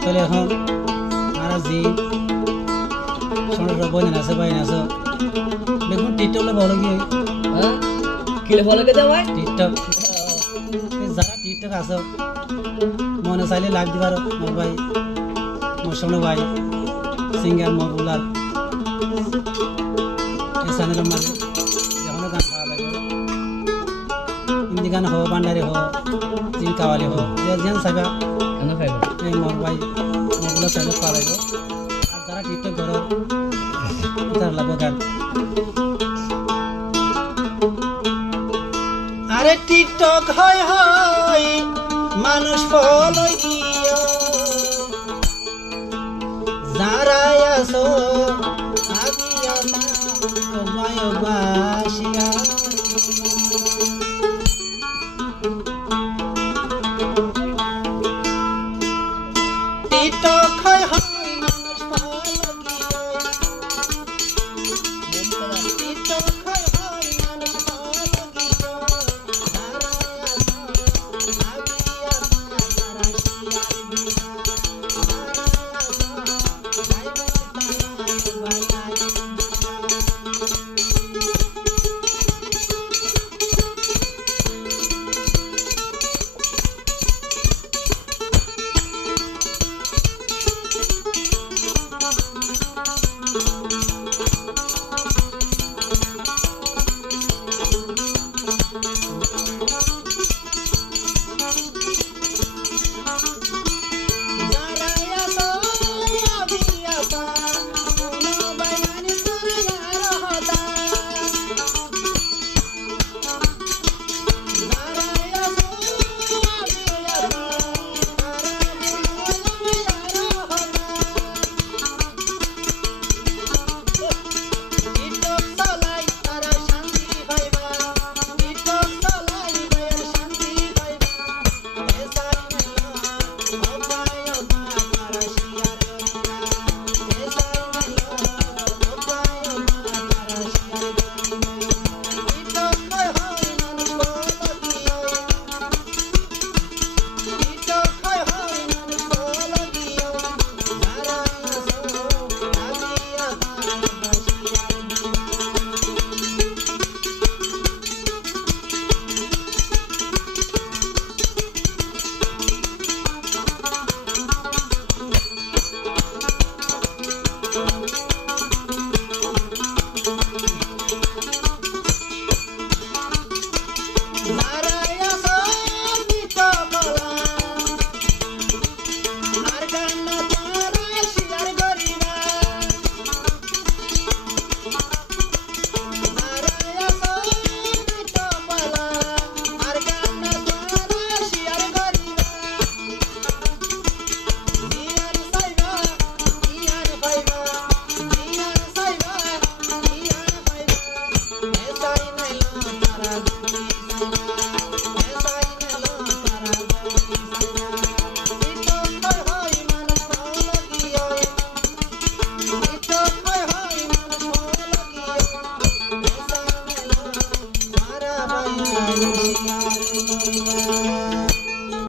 তাহলে এখন আর জি সোনার বই না আছে ভাই না আছে দেখুন টিকটক ভালো কি হ্যাঁ কিলে ভালো কে ভাই টিকটক যারা টিকটক আছে মনে চাইলে লাইভ দিবার মোর ভাই মোর সোনা ভাই সিঙ্গার মপুলার এই চ্যানেলের মাঝে যখন গান পাওয়া যাবে হিন্দি গান হো বান্ডারি হো জিন কাওয়ালি হো যেন চাইবা কেন পাইবা এই মোর ভাই মপুলার চ্যানেল পাওয়া যাবে আর যারা টিকটক করো তার লাগবে গান আরে টিকটক হয় হয় মানুষ ফলই দিও যারা আসো আবিয়া না তোমায় বাসিয়া